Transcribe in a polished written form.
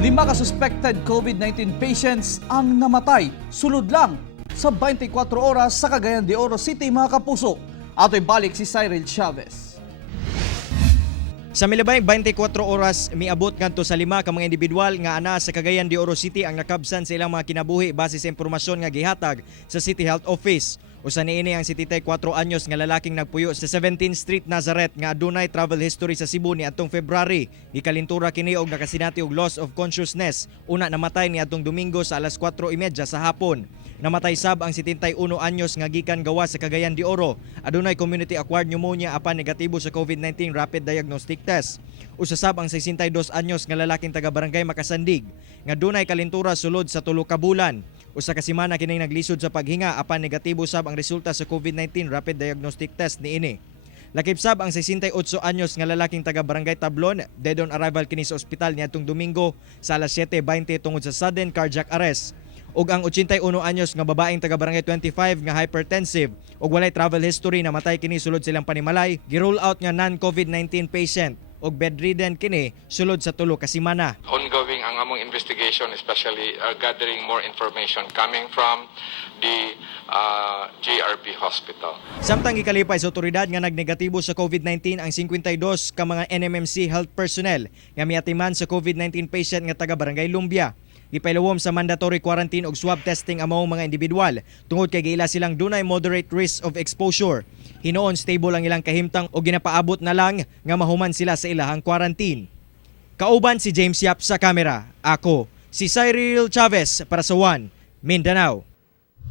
5 ka-suspected COVID-19 patients ang namatay sulod lang sa 24 oras sa Cagayan de Oro City, mga kapuso. Ato'y balik si Cyril Chavez. Sa milabay 24 oras, miabot ngadto sa 5 ka mga indibidwal nga ana sa Cagayan de Oro City ang nakabsan sa ilang mga kinabuhi base sa impormasyon nga gihatag sa City Health Office. Usa niini ang 74 anyos nga lalaking nagpuyo sa 17th Street, Nazareth nga adunay travel history sa Cebu niadtong February. Gikalintura kini og nakasinati og loss of consciousness. Una namatay niadtong Domingo sa alas 4:30 sa hapon. Namatay sab ang 71 anyos nga gikan gawa sa Cagayan de Oro. Adunay community acquired pneumonia apan negatibo sa COVID-19 rapid diagnostic test. Usa sab ang 62 anyos nga lalaking taga Barangay Makasandig nga dunay kalintura sulod sa 3 ka bulan. Usa ka semana kining naglisod sa paghinga apan negatibo sab ang resulta sa COVID-19 rapid diagnostic test niini. Lakip sab ang 68 anyos nga lalaking taga Barangay Tablon, dead on arrival kini sa ospital niadtong Domingo sa alas 7:20 tungod sa sudden cardiac arrest. Ug ang 81 anyos nga babaeng taga Barangay 25 nga hypertensive ug walay travel history namatay kini sulod silang panimalay, gi-roll out nga non-COVID-19 patient ug bedridden kini sulod sa 3 ka semana. Ongoing ang among investigation, especially gathering more information coming from the JRP Hospital. Samtang gikalipay sa otoridad nga nagnegatibo sa COVID-19 ang 52 ka mga NMMC health personnel nga miatiman sa COVID-19 patient nga taga Barangay Lumbia. Gipailawom sa mandatory quarantine ug swab testing ang mga individual tungod kay giila silang dunay moderate risk of exposure. Hinoon stable ang ilang kahimtang o ginapaabot na lang nga mahuman sila sa ilahang quarantine. Kauban si James Yap sa kamera. Ako si Cyril Chavez para sa One Mindanao.